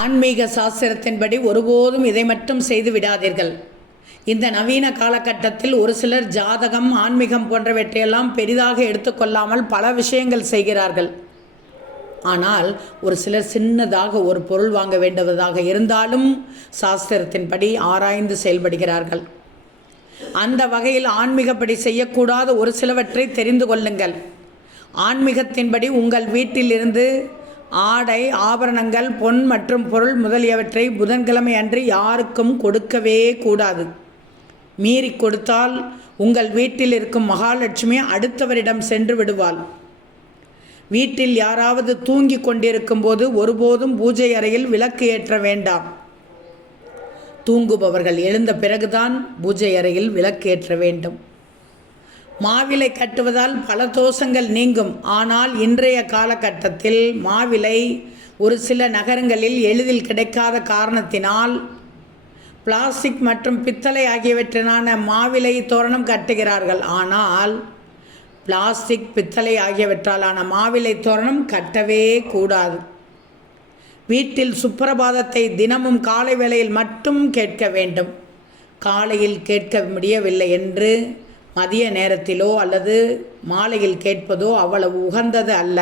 ஆன்மீக சாஸ்திரத்தின்படி ஒருபோதும் இதை மட்டும் செய்து விடாதீர்கள். இந்த நவீன காலகட்டத்தில் ஒரு சிலர் ஜாதகம் ஆன்மீகம் போன்றவற்றையெல்லாம் பெரிதாக எடுத்துக்கொள்ளாமல் பல விஷயங்கள் செய்கிறார்கள். ஆனால் ஒரு சிலர் சின்னதாக ஒரு பொருள் வாங்க வேண்டுவதாக இருந்தாலும் சாஸ்திரத்தின்படி ஆராய்ந்து செயல்படுகிறார்கள். அந்த வகையில் ஆன்மீகப்படி செய்யக்கூடாத ஒரு சிலவற்றை தெரிந்து கொள்ளுங்கள். ஆன்மீகத்தின்படி உங்கள் வீட்டிலிருந்து ஆடை ஆபரணங்கள் பொன் மற்றும் பொருள் முதலியவற்றை புதன்கிழமை அன்று யாருக்கும் கொடுக்கவே கூடாது. மீறி கொடுத்தால் உங்கள் வீட்டில் இருக்கும் மகாலட்சுமி அடுத்தவரிடம் சென்று விடுவாள். வீட்டில் யாராவது தூங்கிக் கொண்டிருக்கும் போது ஒருபோதும் பூஜை அறையில் விளக்கு ஏற்ற வேண்டாம். தூங்குபவர்கள் எழுந்த பிறகுதான் பூஜை அறையில் விளக்கேற்ற வேண்டும். மாவிலை கட்டுவதால் பல தோஷங்கள் நீங்கும். ஆனால் இன்றைய காலகட்டத்தில் மாவிலை ஒரு சில நகரங்களில் எளிதில் கிடைக்காத காரணத்தினால் பிளாஸ்டிக் மற்றும் பித்தளை ஆகியவற்றினான மாவிலை தோரணம் கட்டுகிறார்கள். ஆனால் பிளாஸ்டிக் பித்தளை ஆகியவற்றாலான மாவிலை தோரணம் கட்டவே கூடாது. வீட்டில் சுப்பிரபாதத்தை தினமும் காலை வேளையில் மட்டும் கேட்க வேண்டும். காலையில் கேட்க முடியவில்லை என்று மதிய நேரத்திலோ அல்லது மாலையில் கேட்பதோ அவ்வளவு உகந்தது அல்ல.